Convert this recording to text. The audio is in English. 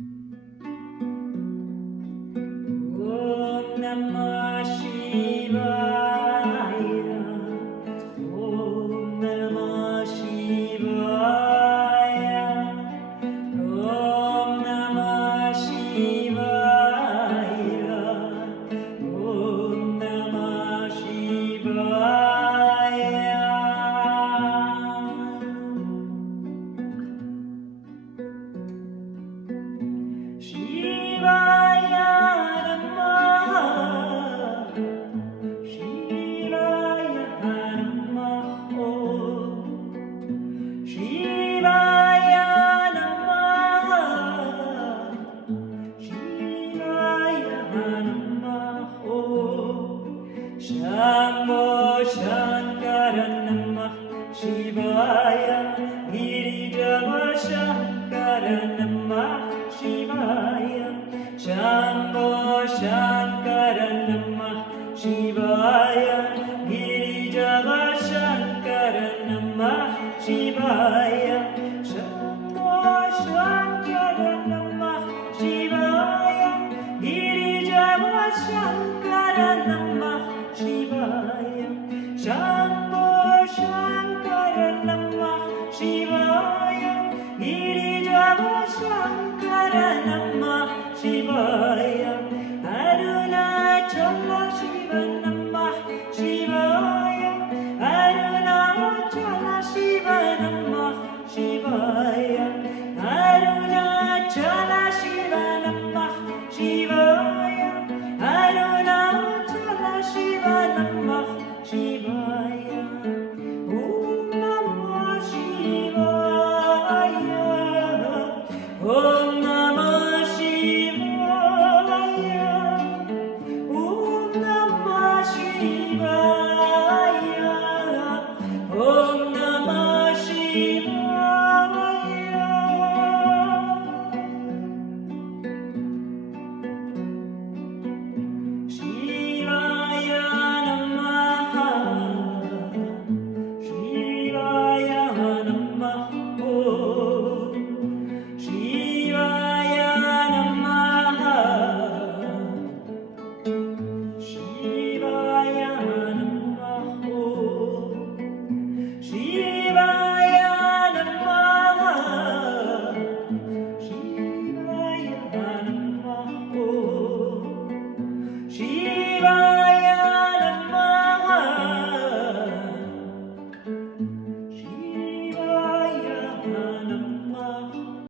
Om Namah Shivaya. Om Namah Shivaya. Om Namah Shivaya. Om Namah Shivaya. Shivaya Namah. Shivaya Namah. Shivaya Namah. Shivaya Namah. Shambho Shankara Namah Shivaya. Girijava Shankara Namah Shivaya. Shambho Shankara Namah Shivaya. Girijava Shankara Namah Shivaya. Shambho Shankara Namah Shivaya. Girijava Shankara Namah Shivaya. Shambho Shankara Namah Shivaya. Girijava Shankara Namah Shivaya. Arunachala Shiva Namah Shivaya. Arunachala Shiva Namah Shivaya. Arunachala Shiva Namah Shivaya. Arunachala Shiva Namah Shivaya. Om Namah Shivaya. Om